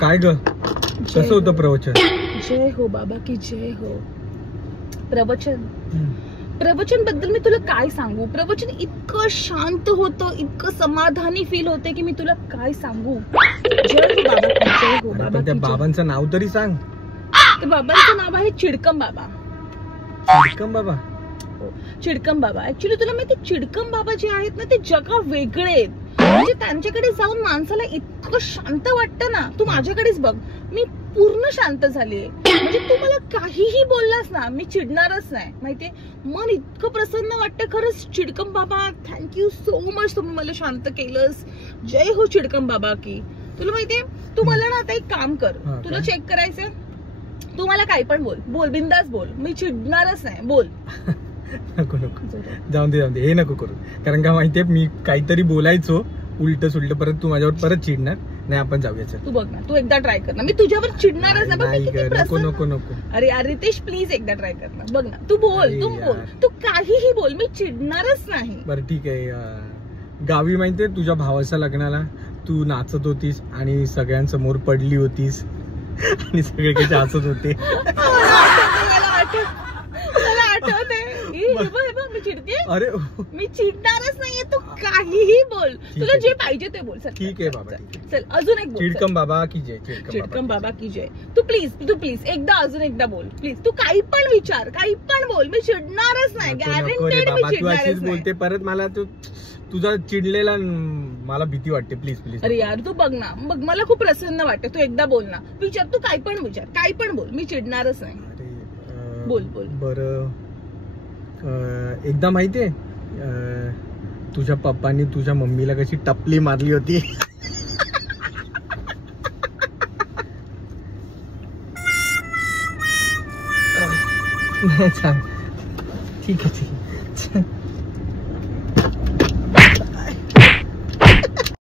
काय ग, कसं होतं प्रवचन? जय हो बाबा की जय हो. प्रवचन बद्दल मी तुला काय सांगू. प्रवचन इतकं शांत होतं, इतकं समाधानी फील होते की मी तुला काय सांगू. जय हो बाबा की जय हो बाबा. पण त्या बाबांचं नाव तरी सांग. त्या बाबांचं नाव आहे चिडकम बाबा. चिडकम बाबा. चिडकम बाबा. ऍक्च्युली तुला माहिती, चिडकम बाबा जे आहेत ना ते जगा वेगळे आहेत. म्हणजे त्यांच्याकडे जाऊन माणसाला इतकं शांत वाटतं ना. तू माझ्याकडेच बघ, मी पूर्ण शांत झालीये. म्हणजे तू मला काहीही बोललास ना, मी चिडणारच नाही. माहितीये, मन इतकं प्रसन्न वाटतं. खरंच चिडकम बाबा, थँक्यू सो मच, तुम्ही मला शांत केलंस. जय हो चिडकम बाबा की. तुला माहितीये, तू मला ना आता एक काम कर, तुला चेक करायचंय, तू मला काय पण बोल, बिंदास बोल, मी चिडणारच नाही. बोल. नको जाऊन दे हे नको करू. कारण का माहितीये, मी काहीतरी बोलायचो उलट सुलट, परत तू माझ्यावर परत चिडणार नाही. आपण जाऊया. तू बघ ना, तू एकदा ट्राय कर ना. मी तुझ्यावर चिडणारच नाही. नको. अरे रितेश प्लीज एकदा ट्राय कर ना. बघ ना, तू बोल, तू काहीही बोल, मी चिडणारच नाही. बरं ठीक आहे. गावी माहितीये, तुझ्या भावाच्या लग्नाला तू नाचत होतीस आणि सगळ्यांसमोर पडली होतीस आणि सगळे कसे हसत होते. मला आठवते. मी चिडते. अरे मी चिडणारच नाहीये. तू काहीही बोल, तुला जे पाहिजे ते बोल. ठीक आहे बाबा. चल अजून एक बोल. चिडकम बाबा की जय. चिडकम बाबा की जय. तू प्लीज एकदा अजून एकदा बोल प्लीज. तू काही पण विचार, काही पण बोल, मी चिडणारच नाही. गॅरंटेड मी चिडणारच बोलते. परत मला तुझा चिडलेला मला भीती वाटते. प्लीज. अरे यार तू बघ ना, बघ मला खूप प्रसन्न वाटतं. तू एकदा बोल ना, विचार, तू काही पण विचार, काही पण बोल, मी चिडणारच नाही. बोल. बरं, एकदा माहितीये, तुझ्या पप्पांनी तुझ्या मम्मीला कशी टपली मारली होती. ठीक आहे.